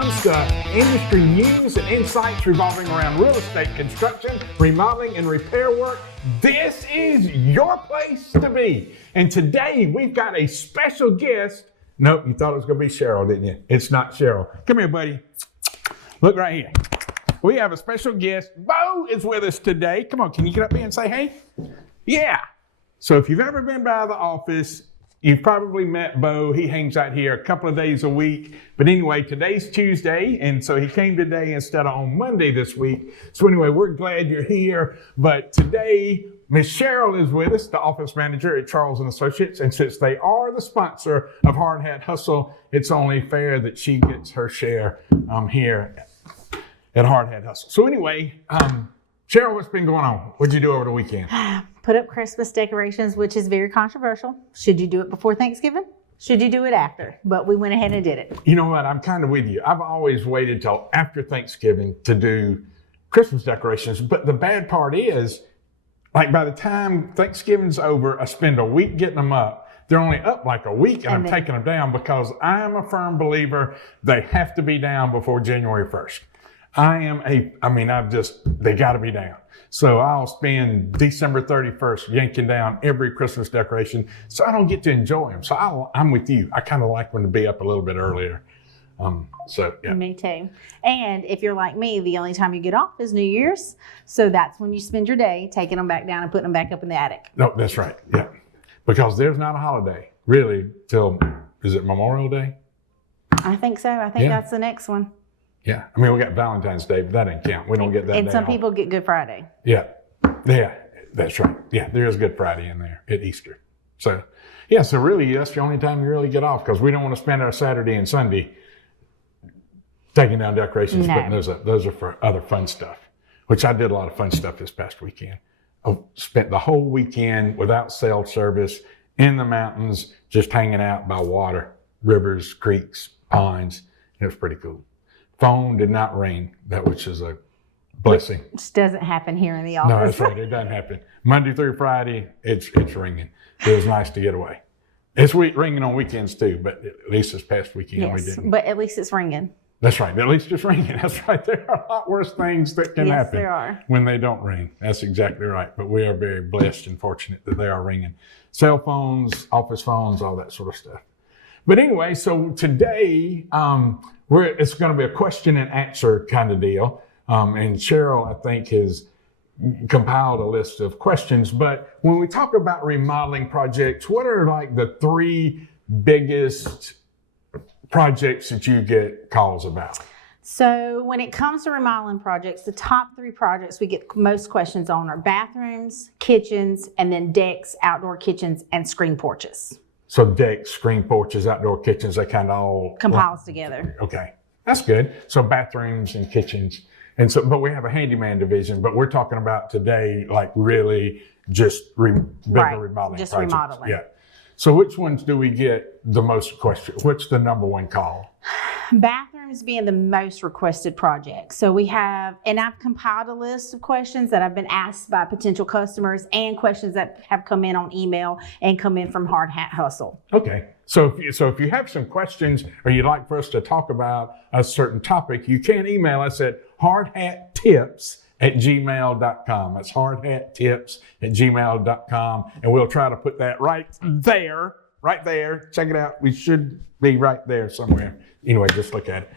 comes to industry news and insights revolving around real estate construction, remodeling, and repair work, this is your place to be. And today we've got a special guest. Nope, you thought it was going to be Cheryl, didn't you? It's not Cheryl. Come here, buddy. Look right here. We have a special guest. Bo is with us today. Come on, can you get up here and say hey? Yeah. So if you've ever been by the office, you've probably met Bo. He hangs out here a couple of days a week. But anyway, today's Tuesday, and so he came today instead of on Monday this week. So anyway, we're glad you're here. But today, Miss Cheryl is with us, the office manager at Charles & Associates. And since they are the sponsor of Hard Hat Hustle, it's only fair that she gets her share here at Hard Hat Hustle. So anyway, Cheryl, what's been going on? What'd you do over the weekend? Put up Christmas decorations, which is very controversial. Should you do it before Thanksgiving? Should you do it after? But we went ahead and did it. You know what? I'm kind of with you. I've always waited till after Thanksgiving to do Christmas decorations. But the bad part is, like by the time Thanksgiving's over, I spend a week getting them up. They're only up like a week and I'm taking them down because I'm a firm believer they have to be down before January 1st. They got to be down. So I'll spend December 31st yanking down every Christmas decoration so I don't get to enjoy them. So I'm with you. I kind of like them to be up a little bit earlier. Yeah. Me too. And if you're like me, the only time you get off is New Year's. So that's when you spend your day taking them back down and putting them back up in the attic. No, that's right. Yeah. Because there's not a holiday really till, is it Memorial Day? I think so. I think that's the next one. Yeah, I mean, we got Valentine's Day, but that didn't count. We don't get that. And some people get Good Friday. Yeah, that's right. Yeah, there is Good Friday in there at Easter. So really, that's the only time you really get off because we don't want to spend our Saturday and Sunday taking down decorations, putting those up. Those are for other fun stuff, which I did a lot of fun stuff this past weekend. I spent the whole weekend without cell service in the mountains, just hanging out by water, rivers, creeks, ponds. It was pretty cool. Phone did not ring, which is a blessing. Which doesn't happen here in the office. No, that's right. It doesn't happen. Monday through Friday, it's ringing. It was nice to get away. It's ringing on weekends too, but at least this past weekend we didn't. But at least it's ringing. That's right. At least it's ringing. That's right. There are a lot worse things that can happen there are. When they don't ring. That's exactly right. But we are very blessed and fortunate that they are ringing. Cell phones, office phones, all that sort of stuff. But anyway, so today, it's going to be a question and answer kind of deal. And Cheryl, I think, has compiled a list of questions. But when we talk about remodeling projects, what are like the three biggest projects that you get calls about? So when it comes to remodeling projects, the top three projects we get most questions on are bathrooms, kitchens, and then decks, outdoor kitchens, and screen porches. So decks, screen porches, outdoor kitchens, they kind of all compiles together. Okay, that's good. So bathrooms and kitchens. But we have a handyman division, but we're talking about today, like really just bigger remodeling just projects. Remodeling. Yeah. So which ones do we get the most questions? What's the number one call? Bathrooms being the most requested project. So we have, and I've compiled a list of questions that have been asked by potential customers and questions that have come in on email and come in from Hard Hat Hustle. Okay. So if you have some questions or you'd like for us to talk about a certain topic, you can email us at hardhattips@gmail.com. That's hardhattips@gmail.com. And we'll try to put that right there. Check it out. We should be right there somewhere. Anyway, just look at it.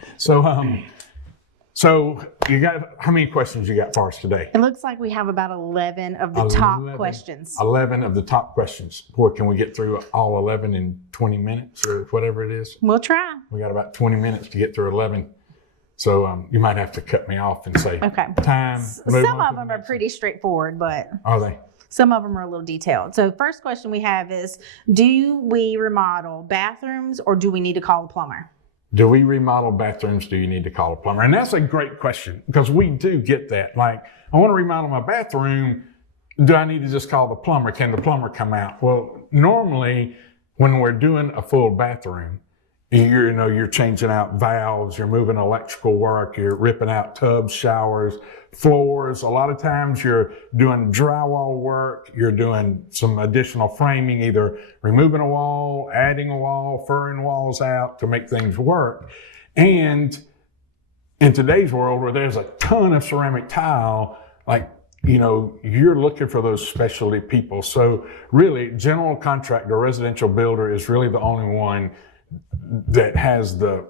So you got, how many questions you got for us today? It looks like we have about 11 of the top questions. 11 of the top questions. Boy, can we get through all 11 in 20 minutes or whatever it is? We'll try. We got about 20 minutes to get through 11. So you might have to cut me off and say, okay, time. Some of them are pretty straightforward, but are they? Some of them are a little detailed. So first question we have is, do we remodel bathrooms or do we need to call a plumber? Do we remodel bathrooms? Do you need to call a plumber? And that's a great question because we do get that. Like, I want to remodel my bathroom. Do I need to just call the plumber? Can the plumber come out? Well, normally when we're doing a full bathroom, you're changing out valves, you're moving electrical work, you're ripping out tubs, showers, floors. A lot of times you're doing drywall work, you're doing some additional framing, either removing a wall, adding a wall, furring walls out to make things work. And in today's world where there's a ton of ceramic tile, like, you're looking for those specialty people. So really, general contractor, residential builder is really the only one that has the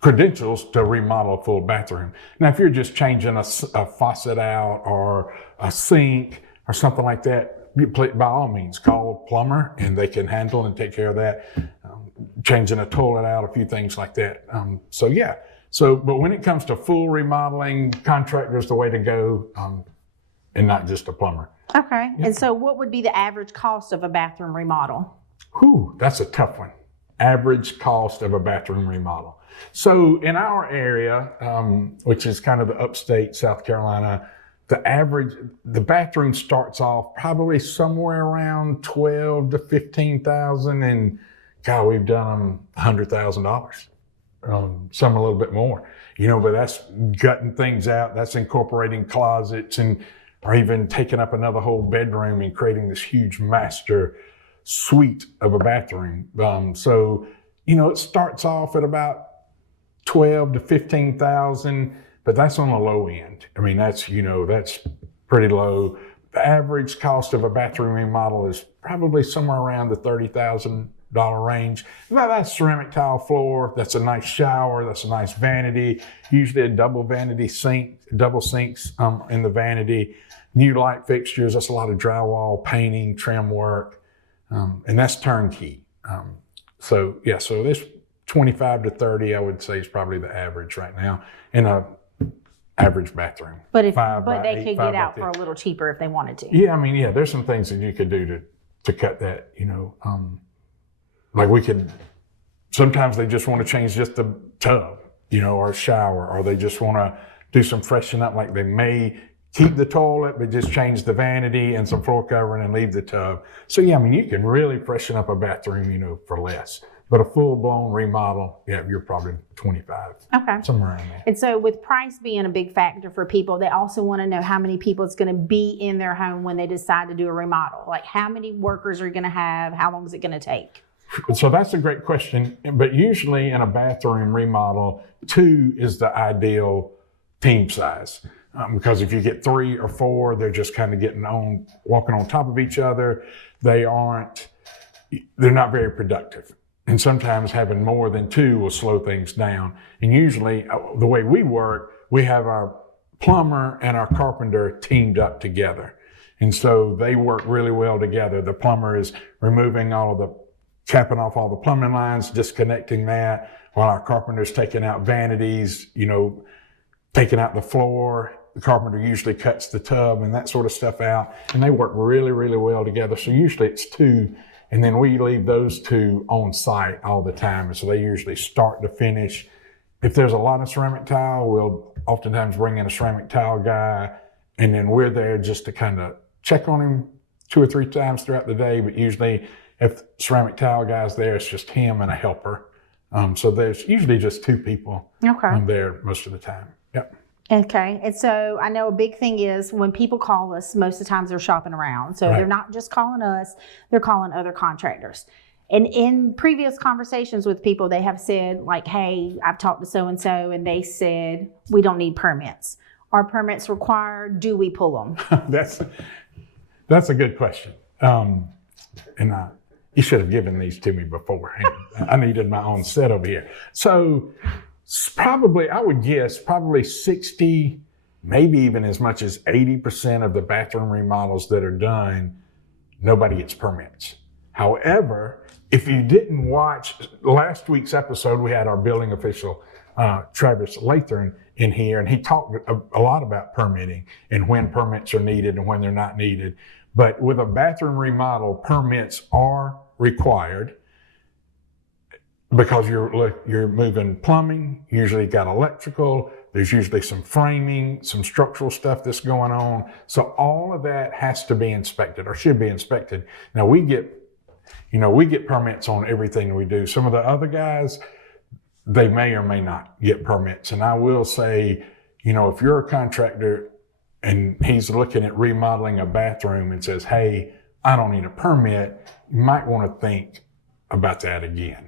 credentials to remodel a full bathroom. Now, if you're just changing a faucet out or a sink or something like that, by all means, call a plumber and they can handle and take care of that. Changing a toilet out, a few things like that. But when it comes to full remodeling, contractor's the way to go, and not just a plumber. Okay. Yeah. And so what would be the average cost of a bathroom remodel? That's a tough one. Average cost of a bathroom remodel. So in our area, which is kind of the upstate South Carolina, the bathroom starts off probably somewhere around $12,000 to $15,000, and God, we've done them $100,000. Some a little bit more, but that's gutting things out. That's incorporating closets or even taking up another whole bedroom and creating this huge master suite of a bathroom. It starts off at about $12,000 to $15,000, but that's on the low end. I mean, that's pretty low. The average cost of a bathroom remodel is probably somewhere around the $30,000 range. Now that's ceramic tile floor, that's a nice shower, that's a nice vanity, usually a double sinks in the vanity, new light fixtures, that's a lot of drywall, painting, trim work, and that's turnkey. So this 25 to 30, I would say, is probably the average right now in a average bathroom. But they could get out for a little cheaper if they wanted to. Yeah, there's some things that you could do to cut that, like sometimes they just want to change just the tub, or a shower, or they just want to do some freshen up, like they may keep the toilet, but just change the vanity and some floor covering and leave the tub. So you can really freshen up a bathroom, for less. But a full-blown remodel, you're probably 25. Okay. Somewhere around there. And so with price being a big factor for people, they also want to know how many people it's going to be in their home when they decide to do a remodel. Like how many workers are you going to have? How long is it going to take? So that's a great question. But usually in a bathroom remodel, 2 is the ideal team size. Because if you get 3 or 4, they're just kind of walking on top of each other. They're not very productive. And sometimes having more than 2 will slow things down. And usually the way we work, we have our plumber and our carpenter teamed up together. And so they work really well together. The plumber is capping off all the plumbing lines, disconnecting that, while our carpenter's taking out vanities, taking out the floor. The carpenter usually cuts the tub and that sort of stuff out. And they work really, really well together. So usually it's 2. And then we leave those 2 on site all the time. And so they usually start to finish. If there's a lot of ceramic tile, we'll oftentimes bring in a ceramic tile guy. And then we're there just to kind of check on him 2 or 3 times throughout the day. But usually if ceramic tile guy's there, it's just him and a helper. So there's usually just 2 people there most of the time. Yep. Okay. And so I know a big thing is when people call us, most of the times they're shopping around. So They're not just calling us, they're calling other contractors. And in previous conversations with people, they have said like, hey, I've talked to so-and-so and they said, we don't need permits. Are permits required? Do we pull them? That's a good question. You should have given these to me before. I needed my own set over here. So I would guess 60, maybe even as much as 80% of the bathroom remodels that are done, nobody gets permits. However, if you didn't watch last week's episode, we had our building official, Travis Lathern, in here, and he talked a lot about permitting and when permits are needed and when they're not needed. But with a bathroom remodel, permits are required. Because you're moving plumbing, usually got electrical, there's usually some framing, some structural stuff that's going on. So all of that has to be inspected or should be inspected. Now we get permits on everything we do. Some of the other guys, they may or may not get permits. And I will say, if you're a contractor and he's looking at remodeling a bathroom and says, hey, I don't need a permit, you might want to think about that again.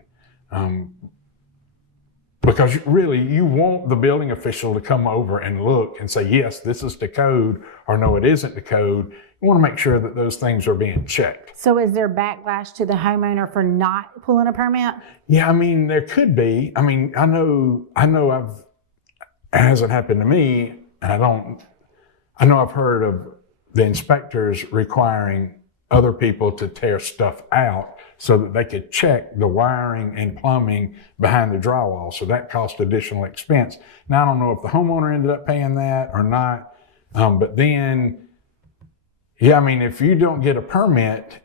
because really you want the building official to come over and look and say, yes, this is the code, or no, it isn't the code. You want to make sure that those things are being checked. So is there backlash to the homeowner for not pulling a permit? Yeah, I mean, there could be. I mean, I know it hasn't happened to me, and I know I've heard of the inspectors requiring other people to tear stuff out so that they could check the wiring and plumbing behind the drywall. So that cost additional expense. Now, I don't know if the homeowner ended up paying that or not, but then, yeah, I mean, if you don't get a permit,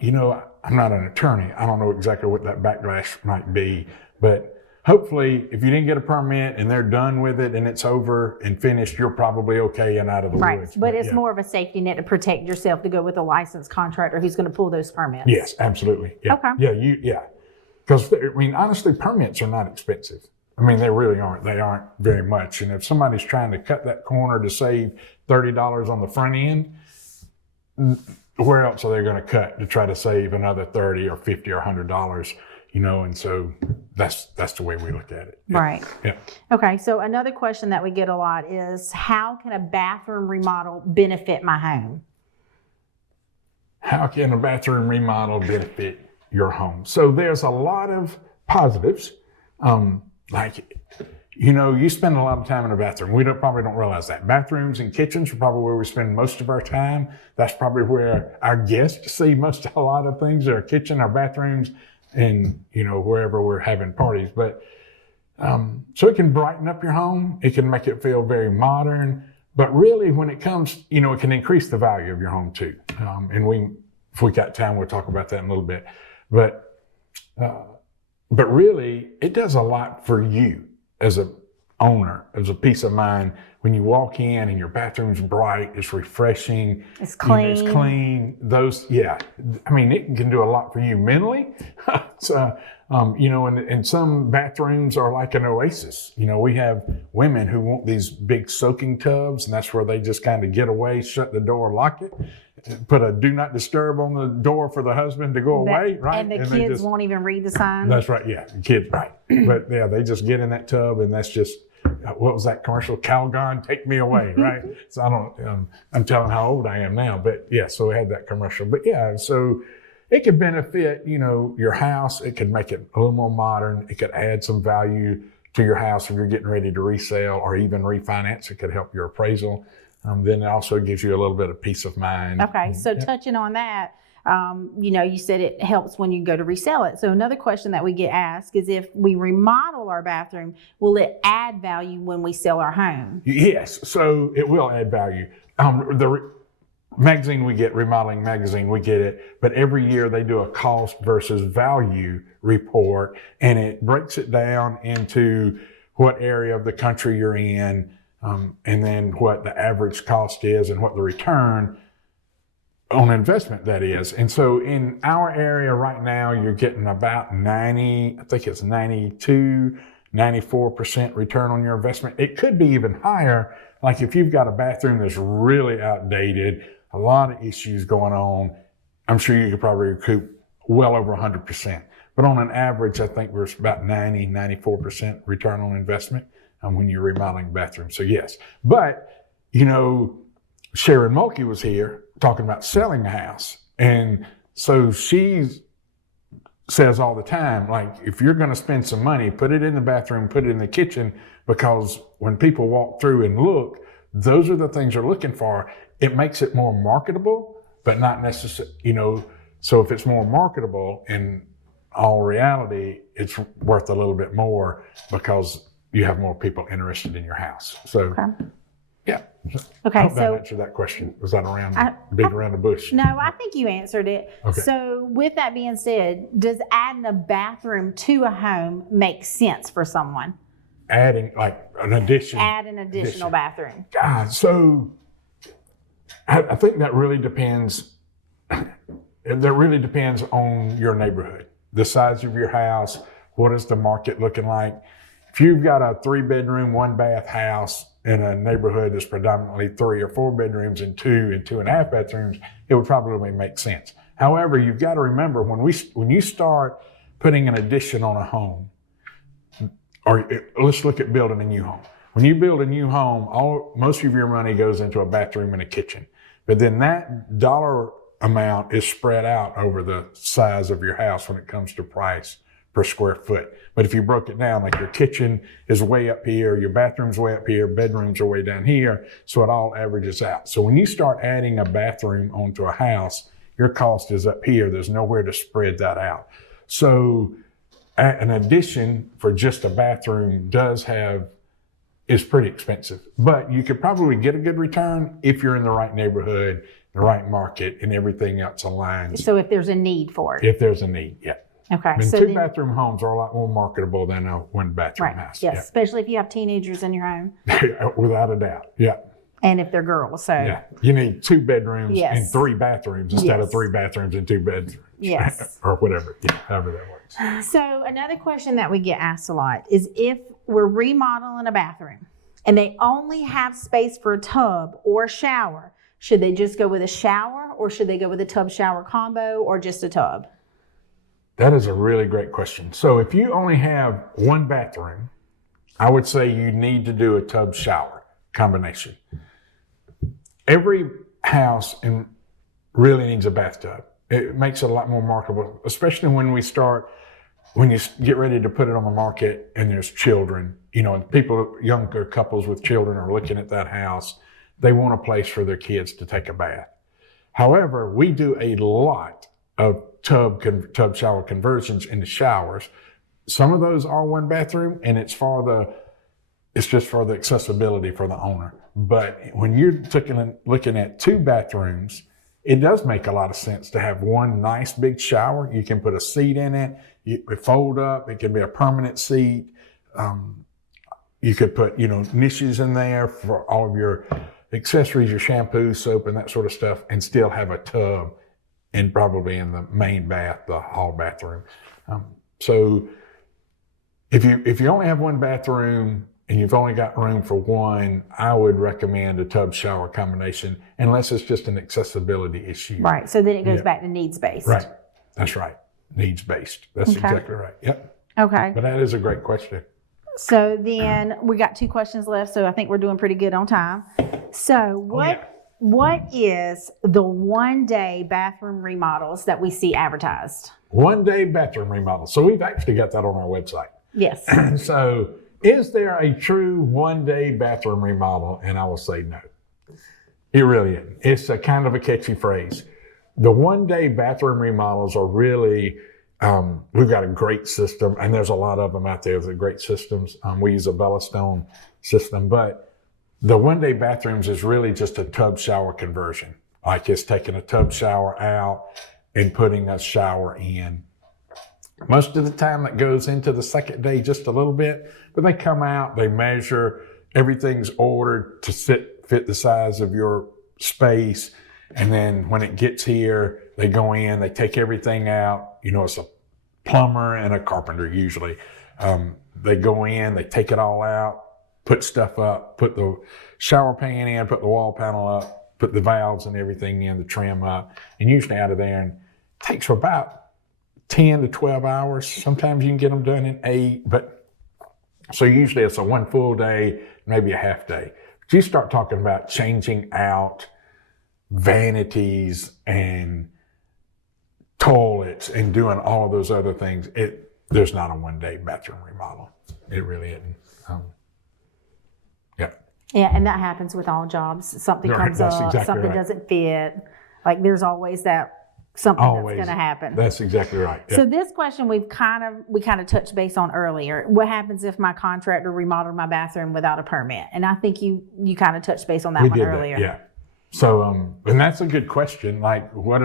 you know, I'm not an attorney. I don't know exactly what that backlash might be, but hopefully if you didn't get a permit and they're done with it and it's over and finished, you're probably okay and out of the Right, woods. but it's more of a safety net to protect yourself to go with a licensed contractor who's going to pull those permits. Yes, absolutely. Yeah. Okay. Yeah. Because, I mean, honestly, permits are not expensive. I mean, they really aren't. They aren't very much. And if somebody's trying to cut that corner to save $30 on the front end, where else are they going to cut to try to save another $30 or $50 or $100? You know, and so that's the way we look at it. Yeah. Right. Yeah. Okay, so another question that we get a lot is, how can a bathroom remodel benefit my home? How can a bathroom remodel benefit your home? So there's a lot of positives. Like, you know, you spend a lot of time in a bathroom. We probably don't realize that. Bathrooms and kitchens are probably where we spend most of our time. That's probably where our guests see a lot of things, our kitchen, our bathrooms, and, you know, wherever we're having parties. But so it can brighten up your home. It can make it feel very modern. But really, when it comes, you know, it can increase the value of your home too. And if we got time, we'll talk about that in a little bit. But really, it does a lot for you as a owner, as a peace of mind. When you walk in and your bathroom's bright, it's refreshing. It's clean. You know, it's clean. I mean, it can do a lot for you mentally. So, you know, and some bathrooms are like an oasis. You know, we have women who want these big soaking tubs, and that's where they just kind of get away, shut the door, lock it, put a do not disturb on the door for the husband to go away, right? And the kids won't even read the sign. That's right, yeah, the kids, right. But yeah, they just get in that tub, and that's just, what was that commercial? Calgon, take me away, right? So I'm telling how old I am now, but yeah, so we had that commercial. But yeah, so it could benefit, you know, your house. It could make it a little more modern. It could add some value to your house if you're getting ready to resell or even refinance. It could help your appraisal. Then it also gives you a little bit of peace of mind. Okay, so touching on that, you know, you said it helps when you go to resell it. So another question that we get asked is, if we remodel our bathroom, will it add value when we sell our home? Yes, so it will add value. The magazine we get, Remodeling Magazine, we get it, but every year they do a cost versus value report, and it breaks it down into what area of the country you're in, and then what the average cost is and what the return on investment that is. And so in our area right now, you're getting about 94% return on your investment. It could be even higher. Like if you've got a bathroom that's really outdated, a lot of issues going on, I'm sure you could probably recoup well over 100%. But on an average, I think we're about 94% return on investment when you're remodeling bathrooms. So yes, but you know, Sharon Mulkey was here talking about selling a house. And so she says all the time, like, if you're going to spend some money, put it in the bathroom, put it in the kitchen, because when people walk through and look, those are the things they're looking for. It makes it more marketable, but not necessarily, you know, so if it's more marketable, in all reality, it's worth a little bit more because you have more people interested in your house. So, yeah. Okay, I hope so that answered that question. Was that beat around the bush? No, I think you answered it. Okay. So with that being said, does adding a bathroom to a home make sense for someone? Adding like an addition. Add an additional bathroom. God, so I think that really depends. That really depends on your neighborhood, the size of your house. What is the market looking like? If you've got a 3-bedroom, 1-bath house in a neighborhood that's predominantly 3 or 4 bedrooms and 2 and 2.5 bathrooms, it would probably make sense. However, you've got to remember when you start putting an addition on a home, or let's look at building a new home. When you build a new home, most of your money goes into a bathroom and a kitchen. But then that dollar amount is spread out over the size of your house when it comes to price per square foot. But if you broke it down, like your kitchen is way up here, your bathroom's way up here, bedrooms are way down here, so it all averages out. So when you start adding a bathroom onto a house, your cost is up here. There's nowhere to spread that out. So an addition for just a bathroom is pretty expensive, but you could probably get a good return if you're in the right neighborhood, the right market, and everything else aligns. So if there's a need for it. If there's a need, yeah. Okay. And two bathroom homes are a lot more marketable than a one bathroom house. Yes, Yeah. especially if you have teenagers in your home. Without a doubt, yeah. And if they're girls, so. Yeah, you need 2 bedrooms Yes. and 3 bathrooms instead of Yes. 3 bathrooms and 2 bedrooms. Yes. Or whatever, yeah, however that works. So another question that we get asked a lot is if we're remodeling a bathroom and they only have space for a tub or a shower, should they just go with a shower or should they go with a tub shower combo or just a tub? That is a really great question. So if you only have 1 bathroom, I would say you need to do a tub shower combination. Every house really needs a bathtub. It makes it a lot more marketable, especially when you get ready to put it on the market and there's children, younger couples with children are looking at that house. They want a place for their kids to take a bath. However, we do a lot of tub shower conversions into showers. Some of those are 1 bathroom and it's just for the accessibility for the owner. But when you're looking at 2 bathrooms, it does make a lot of sense to have 1 nice big shower. You can put a seat in it. It fold up. It can be a permanent seat. You could put, niches in there for all of your accessories, your shampoo, soap, and that sort of stuff, and still have a tub and probably in the main bath, the hall bathroom. So if you only have 1 bathroom and you've only got room for 1, I would recommend a tub shower combination unless it's just an accessibility issue. Right. So then it goes back to needs-based. Right. That's right. Needs-based. That's exactly right. Yep. Okay. But that is a great question. So then we got 2 questions left, so I think we're doing pretty good on time. So what is the 1-day bathroom remodels that we see advertised? 1-day bathroom remodel. So we've actually got that on our website. Yes. So is there a true 1-day bathroom remodel? And I will say no. It really isn't. It's a kind of a catchy phrase. The 1-day bathroom remodels are really, we've got a great system, and there's a lot of them out there. They're great systems. We use a Bellastone system, but the 1-day bathrooms is really just a tub shower conversion. Like it's taking a tub shower out and putting a shower in. Most of the time that goes into the second day just a little bit, but they come out, they measure, everything's ordered to fit the size of your space. And then when it gets here, they go in, they take everything out. It's a plumber and a carpenter usually. They go in, they take it all out, put stuff up, put the shower pan in, put the wall panel up, put the valves and everything in, the trim up, and usually out of there. And it takes for about 10 to 12 hours. Sometimes you can get them done in 8, but so usually it's a 1 full day, maybe a half day. But you start talking about changing out vanities and toilets and doing all of those other things. There's not a 1-day bathroom remodel. It really isn't. Yeah, and that happens with all jobs. Something comes up, exactly something right. doesn't fit. Like there's always something that's going to happen. That's exactly right. Yeah. So this question we kind of touched base on earlier. What happens if my contractor remodeled my bathroom without a permit? And I think you kind of touched base on that one earlier. Yeah. So and that's a good question. Like what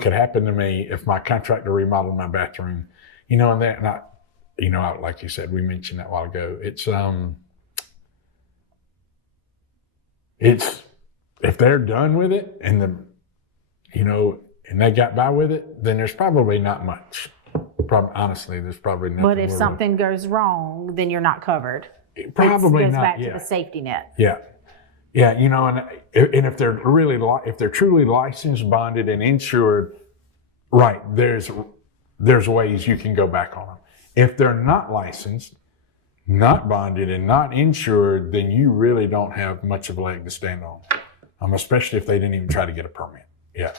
could happen to me if my contractor remodeled my bathroom? Like you said, we mentioned that a while ago. It's if they're done with it and they got by with it, then there's probably not much. Honestly, there's probably nothing. But if something goes wrong, then you're not covered. Probably it goes not. back to the safety net. Yeah. Yeah, and if they're truly licensed, bonded, and insured, right, there's ways you can go back on them. If they're not licensed, not bonded and not insured, then you really don't have much of a leg to stand on. Especially if they didn't even try to get a permit. Yeah,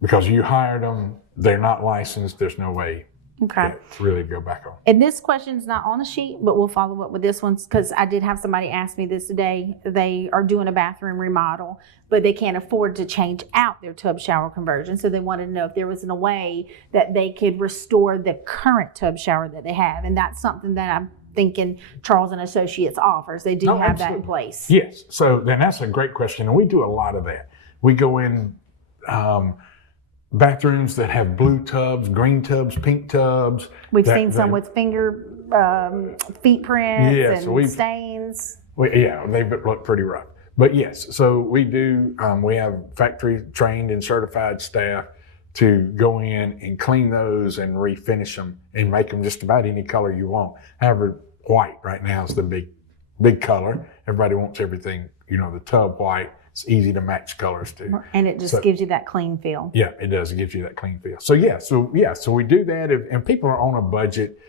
because you hired them, they're not licensed, there's no way to really go back on. And this question's not on the sheet, but we'll follow up with this one because I did have somebody ask me this today. They are doing a bathroom remodel, but they can't afford to change out their tub shower conversion. So they wanted to know if there was a way that they could restore the current tub shower that they have. And that's something that I'm thinking Charles and Associates offers. They do have that in place. Yes. So then that's a great question. And we do a lot of that. We go in bathrooms that have blue tubs, green tubs, pink tubs. We've seen some with finger feet prints and stains. They look pretty rough. But yes, so we do, we have factory trained and certified staff to go in and clean those and refinish them and make them just about any color you want. However, white right now is the big color. Everybody wants everything, the tub white. It's easy to match colors too. And it just gives you that clean feel. Yeah, it does. It gives you that clean feel. So we do that. And people are on a budget.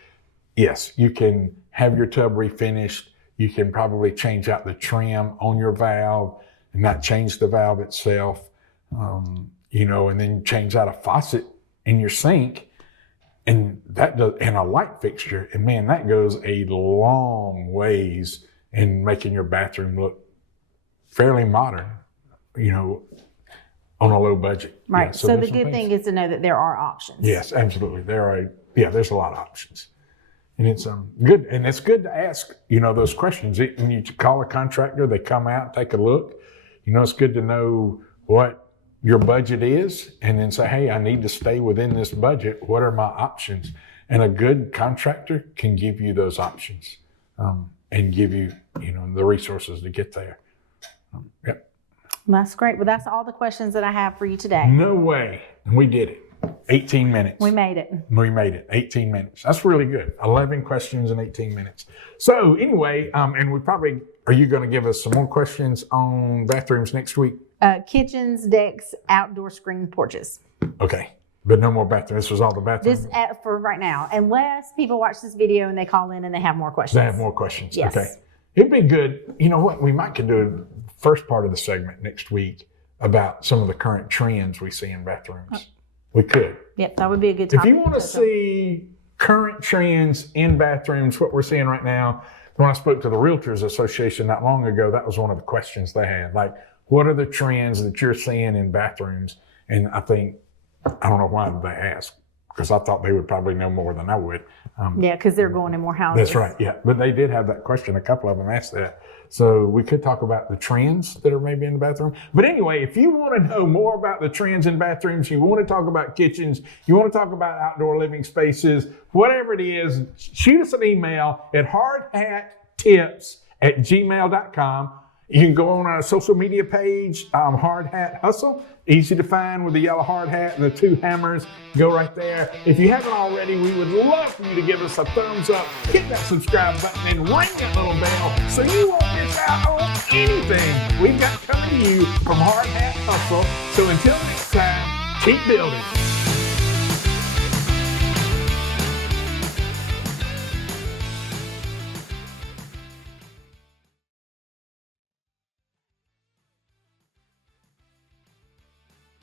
Yes, you can have your tub refinished. You can probably change out the trim on your valve and not change the valve itself, and then change out a faucet in your sink. And and a light fixture. And man, that goes a long ways in making your bathroom look fairly modern, on a low budget. Right. Yeah, so the good thing is to know that there are options. Yes, absolutely. There's a lot of options. And it's good. And it's good to ask, those questions. When you call a contractor, they come out, take a look. It's good to know what your budget is and then say, hey, I need to stay within this budget. What are my options? And a good contractor can give you those options and give you, the resources to get there. Yep. That's great. Well, that's all the questions that I have for you today. No way. And we did it. 18 minutes. We made it. 18 minutes. That's really good. 11 questions in 18 minutes. So anyway, and are you going to give us some more questions on bathrooms next week? Kitchens, decks, outdoor screen porches. Okay. But no more bathrooms. This was all the bathrooms? For right now. Unless people watch this video and they call in and they have more questions. They have more questions. Yes. Okay. It'd be good. You know what? We might could do a first part of the segment next week about some of the current trends we see in bathrooms. We could. Yep, that would be a good topic. If you want to see current trends in bathrooms, what we're seeing right now, when I spoke to the Realtors Association not long ago, that was one of the questions they had. Like, what are the trends that you're seeing in bathrooms? And I don't know why they asked, because I thought they would probably know more than I would. Because they're going in more houses. That's right, yeah. But they did have that question. A couple of them asked that. So we could talk about the trends that are maybe in the bathroom. But anyway, if you want to know more about the trends in bathrooms, you want to talk about kitchens, you want to talk about outdoor living spaces, whatever it is, shoot us an email at hardhattips@gmail.com. You can go on our social media page, Hard Hat Hustle. Easy to find with the yellow hard hat and the two hammers. Go right there. If you haven't already, we would love for you to give us a thumbs up, hit that subscribe button, and ring that little bell so you won't miss out on anything we've got coming to you from Hard Hat Hustle. So until next time, keep building.